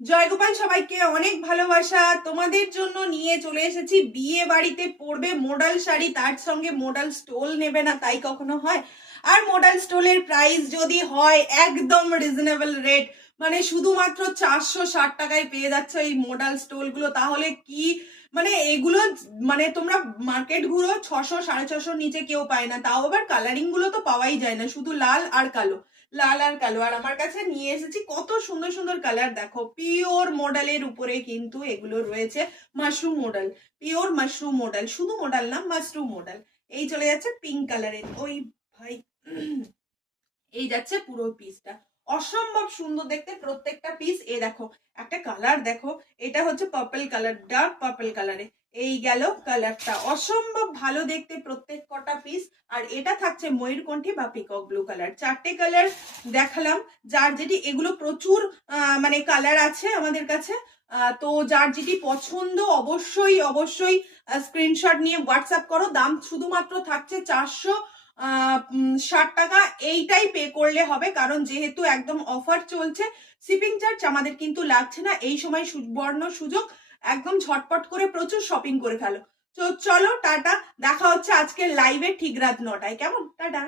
জয়গোপাল, সবাইকে অনেক ভালোবাসা। তোমাদের জন্য নিয়ে চলে এসেছি বিয়ে বাড়িতে পরবে মডাল শাড়ি, তার সঙ্গে মডাল স্টোল নেবে না তাই কখনো হয়? আর মডাল স্টোলের প্রাইস যদি হয় একদম রিজনেবল রেট, মানে শুধুমাত্র 460 টাকায় পেয়ে যাচ্ছ এই মডাল স্টোলগুলো, তাহলে কি মানে এগুলো মানে তোমরা মার্কেট ঘুরো 600 650 নিচে কেউ পায় না, তাও আবার কালারিং গুলো তো পাওয়াই যায় না, শুধু লাল আর কালো। লাল আর কালো। আর আমার কাছে নিয়ে এসেছি কত সুন্দর সুন্দর কালার, দেখো পিওর মডেলের উপরে কিন্তু এগুলো রয়েছে। Mushroom model, pure mushroom model, শুধু মডেল না মাশরুম মডেল। এই চলে যাচ্ছে পিঙ্ক কালারের, ওই ভাই এই যাচ্ছে পুরো পিসটা, অসম্ভব সুন্দর দেখতে প্রত্যেকটা পিস। এ দেখো একটা কালার দেখো, এটা হচ্ছে পার্পল কালার, ডার্ক পার্পল কালারে। এই গেল কালারটা, অসম্ভব ভালো দেখতে প্রত্যেক কটা পিস। আর এটা থাকছে ময়ূরকণ্ঠী বা পিকক ব্লু কালার। চারটে কালার দেখালাম, যার যেটি এগুলো প্রচুর মানে কালার আছে আমাদের কাছে। তো যার যেটি পছন্দ অবশ্যই অবশ্যই স্ক্রিনশট নিয়ে হোয়াটসঅ্যাপ করো। দাম শুধুমাত্র থাকছে 460 টাকা। এইটাই পে করলে হবে, কারণ যেহেতু একদম অফার চলছে, শিপিং চার্জ আমাদের কিন্তু লাগছে না। এই সময় সুবর্ণ সুযোগ, একদম ঝটপট করে প্রচুর শপিং করে ফেলো। তো চলো টাটা, দেখা হচ্ছে আজকে লাইভে ঠিক রাত 9টায়। কেমন? টাটা।